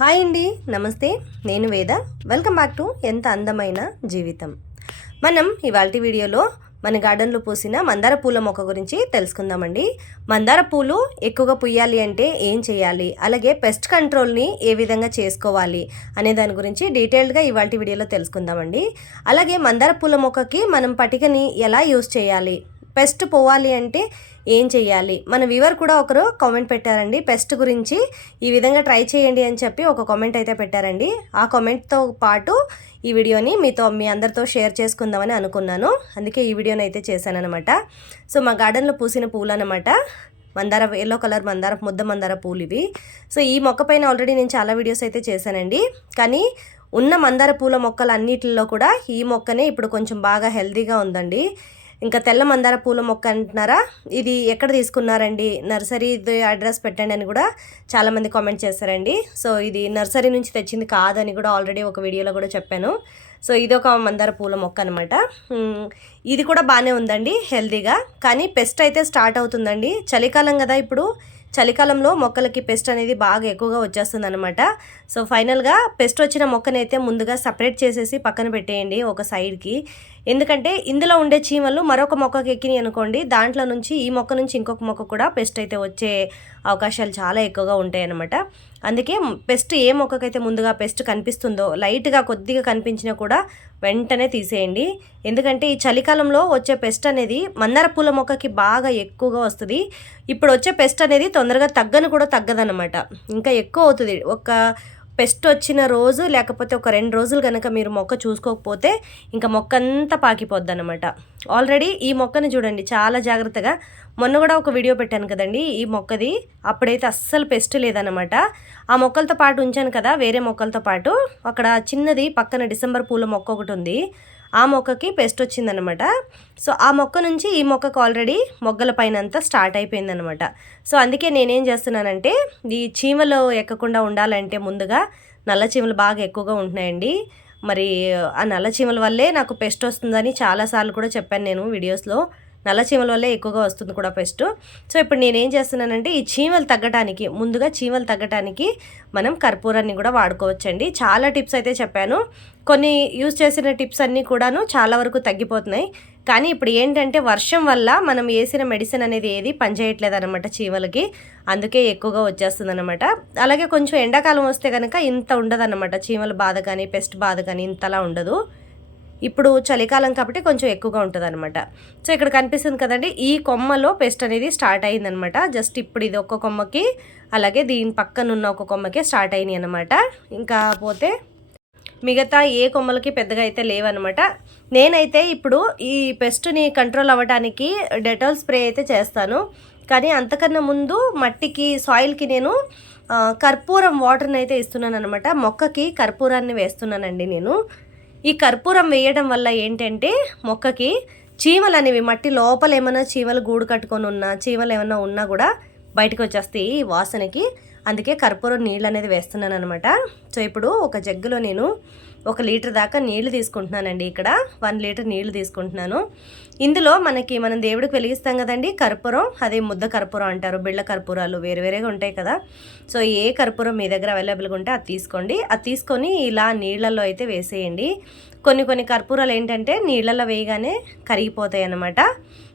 Hi అండి నమస్తే. నేను వేద. వెల్కమ్ బ్యాక్ టు ఎంత అందమైన జీవితం. మనం ఇవాళ వీడియోలో మన గార్డెన్లో పూసిన మందార పూల మొక్క గురించి తెలుసుకుందామండి. మందార పూలు ఎక్కువగా పుయ్యాలి అంటే ఏం చేయాలి? అలాగే పెస్ట్ కంట్రోల్ని ఏ విధంగా చేసుకోవాలి? అనే దాని గురించి డీటెయిల్డ్గా ఇవాళ వీడియోలో తెలుసుకుందామండి. అలాగే మందార పూల మొక్కకి మనం పటికని ఎలా యూస్ చేయాలి? పెస్ట్ పోవాలి అంటే ఏం చేయాలి మన వ్యూవర్ కూడా ఒకరు కామెంట్ పెట్టారండి పెస్ట్ గురించి. ఈ విధంగా ట్రై చేయండి అని చెప్పి ఒక కామెంట్ అయితే పెట్టారండి. ఆ కామెంట్తో పాటు ఈ వీడియోని మీతో మీ అందరితో షేర్ చేసుకుందామని అనుకున్నాను. అందుకే ఈ వీడియోని అయితే చేశానమాట సో మా గార్డెన్లో పూసిన పూలు అనమాట మందార ఎల్లో కలర్ మందార ముద్ద మందార పూలు ఇవి సో ఈ మొక్క పైన ఆల్రెడీ నేను చాలా వీడియోస్ అయితే చేశానండి. కానీ ఉన్న మందార పూల మొక్కలు అన్నిటిలో కూడా ఈ మొక్కనే ఇప్పుడు కొంచెం బాగా హెల్తీగా ఉందండి. ఇంకా తెల్ల మందార పూల మొక్క అంటున్నారా? ఇది ఎక్కడ తీసుకున్నారండి? నర్సరీ అడ్రస్ పెట్టండి అని కూడా చాలామంది కామెంట్ చేశారండి సో ఇది నర్సరీ నుంచి తెచ్చింది కాదని కూడా ఆల్రెడీ ఒక వీడియోలో కూడా చెప్పాను. సో ఇది ఒక మందార పూల మొక్క అనమాట ఇది కూడా బాగానే ఉందండి హెల్దీగా. కానీ పెస్ట్ అయితే స్టార్ట్ అవుతుందండి. చలికాలం కదా ఇప్పుడు. చలికాలంలో మొక్కలకి పెస్ట్ అనేది బాగా ఎక్కువగా వచ్చేస్తుంది అనమాట సో ఫైనల్గా పెస్ట్ వచ్చిన మొక్కనైతే ముందుగా సపరేట్ చేసేసి పక్కన పెట్టేయండి ఒక సైడ్కి. ఎందుకంటే ఇందులో ఉండే చీమలు మరొక మొక్కకి ఎక్కినాయి అనుకోండి దాంట్లో నుంచి ఈ మొక్క నుంచి ఇంకొక మొక్క కూడా పెస్ట్ అయితే వచ్చే అవకాశాలు చాలా ఎక్కువగా ఉంటాయి అన్నమాట అందుకే పెస్ట్ ఏ మొక్కకైతే ముందుగా పెస్ట్ కనిపిస్తుందో లైట్గా కొద్దిగా కనిపించినా కూడా వెంటనే తీసేయండి. ఎందుకంటే ఈ చలికాలంలో వచ్చే పెస్ట్ అనేది మందార పూల మొక్కకి బాగా ఎక్కువగా వస్తుంది. ఇప్పుడు వచ్చే పెస్ట్ అనేది తొందరగా తగ్గను కూడా తగ్గదన్నమాట. ఇంకా ఎక్కువ అవుతుంది. ఒక పెస్ట్ వచ్చిన రోజు లేకపోతే ఒక రెండు రోజులు కనుక మీరు మొక్క చూసుకోకపోతే ఇంకా మొక్క అంతా పాకిపోద్ది అనమాట ఆల్రెడీ ఈ మొక్కని చూడండి చాలా జాగ్రత్తగా. మొన్న కూడా ఒక వీడియో పెట్టాను కదండి ఈ మొక్కది అప్పుడైతే అస్సలు పెస్ట్ లేదనమాట ఆ మొక్కలతో పాటు ఉంచాను కదా వేరే మొక్కలతో పాటు. అక్కడ చిన్నది పక్కన డిసెంబర్ పూల మొక్క ఒకటి ఉంది. ఆ మొక్కకి పెస్ట్ వచ్చిందనమాట సో ఆ మొక్క నుంచి ఈ మొక్కకు ఆల్రెడీ మొగ్గల పైన అంతా స్టార్ట్ అయిపోయిందనమాట సో అందుకే నేనేం చేస్తున్నానంటే ఈ చీమలు ఎక్కకుండా ఉండాలంటే ముందుగా నల్ల చీమలు బాగా ఎక్కువగా ఉంటున్నాయండి. మరి ఆ నల్ల చీమల వల్లే నాకు పెస్ట్ వస్తుందని చాలాసార్లు కూడా చెప్పాను నేను వీడియోస్లో. నల్ల చీమల వల్లే ఎక్కువగా వస్తుంది కూడా పెస్ట్ సో ఇప్పుడు నేనేం చేస్తున్నానంటే ఈ చీమలు తగ్గటానికి ముందుగా చీమలు తగ్గటానికి మనం కర్పూరాన్ని కూడా వాడుకోవచ్చండి. చాలా టిప్స్ అయితే చెప్పాను. కొన్ని యూజ్ చేసిన టిప్స్ అన్నీ కూడాను చాలా వరకు తగ్గిపోతున్నాయి. కానీ ఇప్పుడు ఏంటంటే వర్షం వల్ల మనం వేసిన మెడిసిన్ అనేది ఏది పనిచేయట్లేదు అనమాట చీమలకి. అందుకే ఎక్కువగా వచ్చేస్తుంది అనమాట అలాగే కొంచెం ఎండాకాలం వస్తే కనుక ఇంత ఉండదన్నమాట. చీమల బాధ కానీ పెస్ట్ బాధ కానీ ఇంతలా ఉండదు. ఇప్పుడు చలికాలం కాబట్టి కొంచెం ఎక్కువగా ఉంటుంది అనమాట సో ఇక్కడ కనిపిస్తుంది కదండి ఈ కొమ్మలో పెస్ట్ అనేది స్టార్ట్ అయిందనమాట జస్ట్ ఇప్పుడు ఇది ఒక్క కొమ్మకి అలాగే దీని పక్కన ఉన్న ఒక కొమ్మకి స్టార్ట్ అయినాయి అనమాట ఇంకా పోతే మిగతా ఏ కొమ్మలకి పెద్దగా అయితే లేవనమాట నేనైతే ఇప్పుడు ఈ పెస్ట్ని కంట్రోల్ అవ్వడానికి డెటాల్ స్ప్రే అయితే చేస్తాను. కానీ అంతకన్నా ముందు మట్టికి సాయిల్కి నేను కర్పూరం వాటర్ని అయితే ఇస్తున్నాను అనమాట మొక్కకి కర్పూరాన్ని వేస్తున్నానండి నేను. ఈ కర్పూరం వేయడం వల్ల ఏంటంటే మొక్కకి చీమలు అనేవి మట్టి లోపల ఏమైనా చీమలు గూడు కట్టుకొని ఉన్నా చీమలు ఏమైనా ఉన్నా కూడా బయటకు వచ్చేస్తాయి ఈ వాసనకి. అందుకే కర్పూరం నీళ్ళు అనేది వేస్తున్నాను అనమాట సో ఇప్పుడు ఒక జగ్గులో నేను ఒక లీటర్ దాకా నీళ్ళు తీసుకుంటున్నానండి ఇక్కడ. వన్ లీటర్ నీళ్ళు తీసుకుంటున్నాను. ఇందులో మనకి మనం దేవుడికి వెలిగిస్తాం కదండి కర్పూరం. అదే ముద్ద కర్పూరం అంటారు బిళ్ళ కర్పూరాలు వేరు వేరేగా ఉంటాయి కదా. సో ఏ కర్పూరం మీ దగ్గర అవైలబుల్గా ఉంటే అది తీసుకోండి. అది తీసుకొని ఇలా నీళ్ళల్లో అయితే వేసేయండి. కొన్ని కొన్ని కర్పూరాలు ఏంటంటే నీళ్ళల్లో వేయగానే కరిగిపోతాయి అన్నమాట.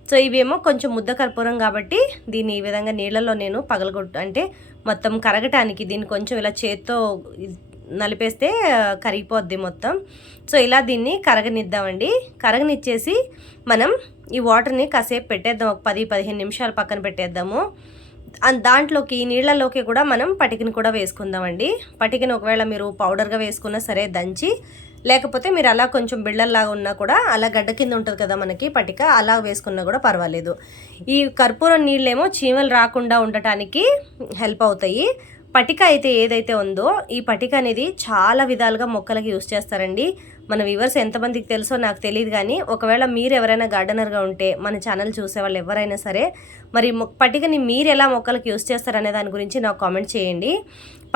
సో ఇవేమో కొంచెం ముద్ద కర్పూరం కాబట్టి దీన్ని ఈ విధంగా నీళ్ళల్లో నేను పగలగొట్టు అంటే మొత్తం కరగటానికి దీన్ని కొంచెం ఇలా చేత్తో నలిపేస్తే కరిగిపోద్ది మొత్తం. సో ఇలా దీన్ని కరగనిద్దామండి. కరగనిచ్చేసి మనం ఈ వాటర్ని కాసేపు పెట్టేద్దాం. ఒక పది పదిహేను నిమిషాలు పక్కన పెట్టేద్దాము. దాంట్లోకి నీళ్ళలోకి కూడా మనం పటికని కూడా వేసుకుందామండి. పటికని ఒకవేళ మీరు పౌడర్గా వేసుకున్నా సరే దంచి లేకపోతే మీరు అలా కొంచెం బిళ్ళల్లాగా ఉన్నా కూడా అలా గడ్డ కింద ఉంటుంది కదా మనకి పటిక అలా వేసుకున్నా కూడా పర్వాలేదు. ఈ కర్పూరం నీళ్ళేమో చీమలు రాకుండా ఉండటానికి హెల్ప్ అవుతాయి. పటిక అయితే ఏదైతే ఉందో ఈ పటిక అనేది చాలా విధాలుగా మొక్కలకి యూస్ చేస్తారండి. మన వ్యూవర్స్ ఎంతమందికి తెలుసో నాకు తెలియదు కానీ ఒకవేళ మీరు ఎవరైనా గార్డెనర్గా ఉంటే మన ఛానల్ చూసే వాళ్ళు ఎవరైనా సరే మరి పటికని మీరు ఎలా మొక్కలకు యూస్ చేస్తారనే దాని గురించి నాకు కామెంట్ చేయండి.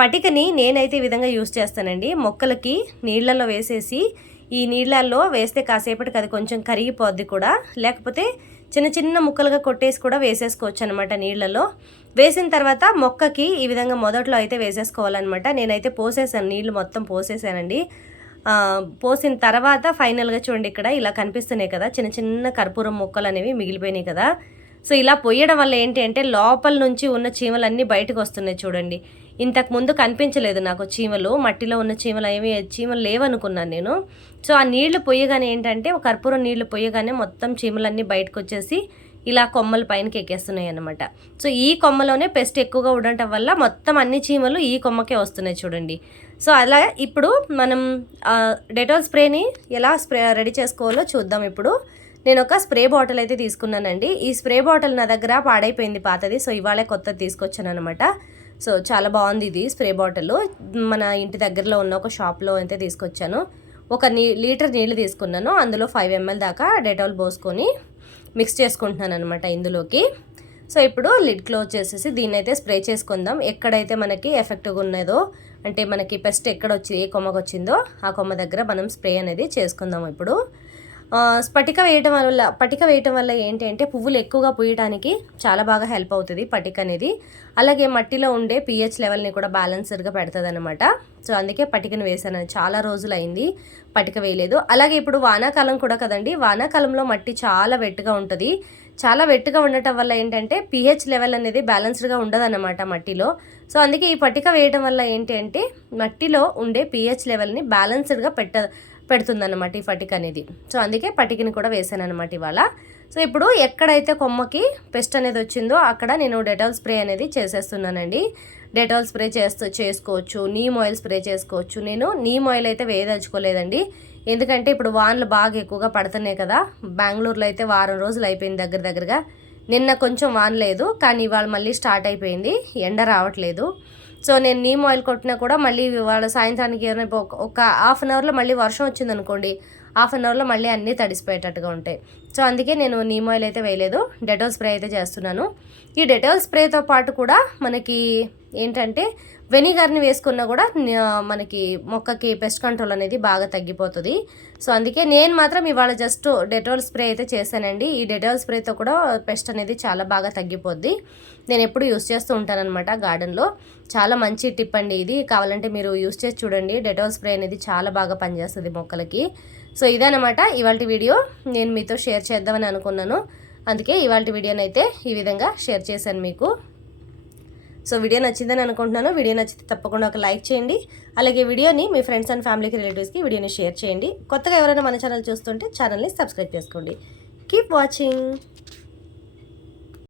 పటికని నేనైతే ఈ విధంగా యూస్ చేస్తానండి. మొక్కలకి నీళ్ళలో వేసేసి ఈ నీళ్ళల్లో వేస్తే కాసేపటికి అది కొంచెం కరిగిపోద్ది కూడా. లేకపోతే చిన్న చిన్న ముక్కలుగా కొట్టేసి కూడా వేసేసుకోవచ్చు అనమాట నీళ్ళలో. వేసిన తర్వాత మొక్కకి ఈ విధంగా మొదట్లో అయితే వేసేసుకోవాలన్నమాట. నేనైతే పోసేసాను నీళ్ళు మొత్తం పోసేసానండి పోసిన తర్వాత ఫైనల్గా చూడండి ఇక్కడ ఇలా కనిపిస్తున్నాయి కదా చిన్న చిన్న కర్పూరం మొక్కలు అనేవి మిగిలిపోయినాయి కదా. సో ఇలా పొయ్యడం వల్ల ఏంటి అంటే లోపల నుంచి ఉన్న చీమలన్నీ బయటకు వస్తున్నాయి చూడండి. ఇంతకు ముందు కనిపించలేదు నాకు చీమలు మట్టిలో ఉన్న చీమలు ఏమి చీమలు లేవనుకున్నాను నేను. సో ఆ నీళ్ళు పొయ్యగానే ఏంటంటే కర్పూరం నీళ్ళు పొయ్యగానే మొత్తం చీమలన్నీ బయటకు వచ్చేసి ఇలా కొమ్మల పైనకి ఎక్కేస్తున్నాయి అనమాట సో ఈ కొమ్మలోనే పెస్ట్ ఎక్కువగా ఉండటం వల్ల మొత్తం అన్ని చీమలు ఈ కొమ్మకే వస్తున్నాయి చూడండి. సో అలా ఇప్పుడు మనం డెటాల్ స్ప్రేని ఎలా స్ప్రే రెడీ చేసుకోవాలో చూద్దాం ఇప్పుడు. నేను ఒక స్ప్రే బాటిల్ అయితే తీసుకున్నానండి. ఈ స్ప్రే బాటిల్ నా దగ్గర పాడైపోయింది పాతది. సో ఇవాళే కొత్తది తీసుకొచ్చాను అనమాట సో చాలా బాగుంది ఇది స్ప్రే బాటిల్. మన ఇంటి దగ్గరలో ఉన్న ఒక షాప్లో అయితే తీసుకొచ్చాను. ఒక నీ లీటర్ నీళ్ళు తీసుకున్నాను. అందులో ఫైవ్ ఎంఎల్ దాకా డెటాల్ పోసుకొని మిక్స్ చేసుకుంటున్నాను అనమాట ఇందులోకి. సో ఇప్పుడు లిడ్ క్లోజ్ చేసేసి దీన్ని అయితే స్ప్రే చేసుకుందాం. ఎక్కడైతే మనకి ఎఫెక్ట్గా ఉన్నదో అంటే మనకి పెస్ట్ ఎక్కడ వచ్చి ఏ కొమ్మకు వచ్చిందో ఆ కొమ్మ దగ్గర మనం స్ప్రే అనేది చేసుకుందాం ఇప్పుడు. స్పటిక వేయటం వల్ల పటిక వేయటం వల్ల ఏంటి అంటే పువ్వులు ఎక్కువగా పూయడానికి చాలా బాగా హెల్ప్ అవుతుంది పటిక అనేది. అలాగే మట్టిలో ఉండే పిహెచ్ లెవెల్ని కూడా బ్యాలెన్స్డ్గా పెడుతుంది అనమాట సో అందుకే పటికను వేసాను చాలా రోజులు అయింది పటిక వేయలేదు. అలాగే ఇప్పుడు వానాకాలం కూడా కదండి వానాకాలంలో మట్టి చాలా వెట్టుగా ఉంటుంది. చాలా వెట్టుగా ఉండటం వల్ల ఏంటంటే పిహెచ్ లెవెల్ అనేది బ్యాలెన్స్డ్గా ఉండదన్నమాట మట్టిలో. సో అందుకే ఈ పటిక వేయడం వల్ల ఏంటి అంటే మట్టిలో ఉండే పిహెచ్ లెవెల్ని బ్యాలెన్స్డ్గా పెట్ట పెడుతుందన్నమాట ఈ పటిక అనేది. సో అందుకే పటికని కూడా వేసాను అనమాట ఇవాళ. సో ఇప్పుడు ఎక్కడైతే కొమ్మకి పెస్ట్ అనేది వచ్చిందో అక్కడ నేను డెటాల్ స్ప్రే అనేది చేసేస్తున్నానండి. డెటాల్ స్ప్రే చేస్తూ చేసుకోవచ్చు నీమ్ ఆయిల్ స్ప్రే చేసుకోవచ్చు. నేను నీమ్ ఆయిల్ అయితే వేయదలుచుకోలేదండి. ఎందుకంటే ఇప్పుడు వానలు బాగా ఎక్కువగా పడుతున్నాయి కదా. బెంగళూరులో అయితే వారం రోజులు అయిపోయింది దగ్గర దగ్గరగా. నిన్న కొంచెం వాన లేదు కానీ ఇవాళ మళ్ళీ స్టార్ట్ అయిపోయింది. ఎండ రావట్లేదు. సో నేను నీమ్ ఆయిల్ కొట్టినా కూడా మళ్ళీ వాళ్ళ సాయంత్రానికి ఏమైనా ఒక హాఫ్ అన్ అవర్లో మళ్ళీ వర్షం వచ్చింది అనుకోండి హాఫ్ అన్ అవర్లో మళ్ళీ అన్నీ తడిసిపోయేటట్టుగా ఉంటాయి. సో అందుకే నేను నీమ్ ఆయిల్ అయితే వేయలేదు. డెటాల్ స్ప్రే అయితే చేస్తున్నాను. ఈ డెటాల్ స్ప్రేతో పాటు కూడా మనకి ఏంటంటే వెనిగర్ని వేసుకున్నా కూడా మనకి మొక్కకి పెస్ట్ కంట్రోల్ అనేది బాగా తగ్గిపోతుంది. సో అందుకే నేను మాత్రం ఇవాళ జస్ట్ డెటాల్ స్ప్రే అయితే చేశానండి. ఈ డెటాల్ స్ప్రేతో కూడా పెస్ట్ అనేది చాలా బాగా తగ్గిపోద్ది. నేను ఎప్పుడు యూస్ చేస్తూ ఉంటానన్నమాట గార్డెన్లో. చాలా మంచి టిప్ అండి ఇది. కావాలంటే మీరు యూస్ చేసి చూడండి. డెటాల్ స్ప్రే అనేది చాలా బాగా పనిచేస్తుంది మొక్కలకి. సో ఇదనమాట ఇవాళ వీడియో. నేను మీతో షేర్ చేద్దామని అనుకున్నాను. అందుకే ఇవాళ వీడియోని అయితే ఈ విధంగా షేర్ చేశాను మీకు. సో వీడియో నచ్చిందని అనుకుంటున్నాను. వీడియో నచ్చితే తప్పకుండా ఒక లైక్ చేయండి. అలాగే వీడియోని మీ ఫ్రెండ్స్ అండ్ ఫ్యామిలీకి రిలేటివ్స్కి వీడియోని షేర్ చేయండి. కొత్తగా ఎవరైనా మన ఛానల్ చూస్తుంటే ఛానల్ని సబ్స్క్రైబ్ చేసుకోండి. Keep watching.